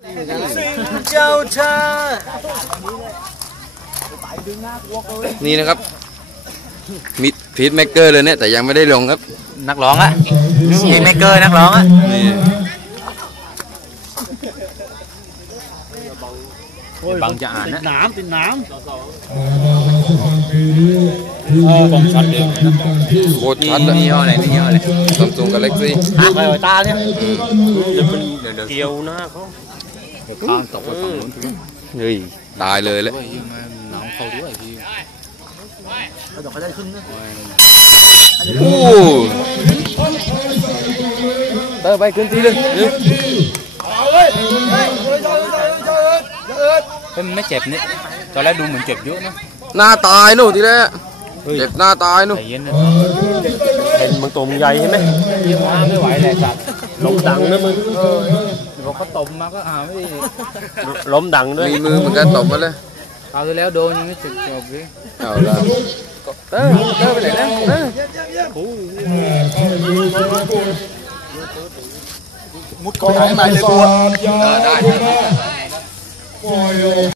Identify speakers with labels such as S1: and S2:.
S1: เจ้าชานี่นะครับมิดพีทแมกเกอร์เลยเนี่ยแต่ยังไม่ได้ลงครับ
S2: นักร้องอะพีทแมกเกอร์นักร้องอะบังจะอ่านนะ
S3: ติดน้ำ
S1: กองชัดเลยโคตรชัดเลย
S2: นี่ย่ออะไรนี่ย่ออะไร
S1: ซัมซุงกาแล็กซี่
S3: หักไปตาเนี่ย
S2: เกี่ยวหน้าเขา
S3: ข้างตกไปฝั่งนู้น
S1: เฮ้ยตายเลยแหละ
S3: หนาวเข้าด้วยพี่เขาบอกเขาได้ขึ้นนะ
S1: โอ้เติมไปขึ้นทีเลย
S2: มันไม่เจ็บนี่ตอนแรกดูเหมือนเจ็บเยอะนะ
S1: หน้าตายนู่นทีแรกเจ็บหน้าตายนู่น
S3: เป็นมึงตัวมึงใหญ่ใช่ไหม
S2: ยังไม่ไหวเลยจัด
S3: ล้มดังนะมึง
S2: พอเขาตบมาก็ไม่
S3: ล้มดังด้วย
S1: มีมือเหมือนกันตบมาเลย
S2: เอาไปแล้วโดนยังไม่จบเลย
S1: เอาละเตอไปไหนนะ
S3: มุดคอหายไปเลยตัว
S1: ได้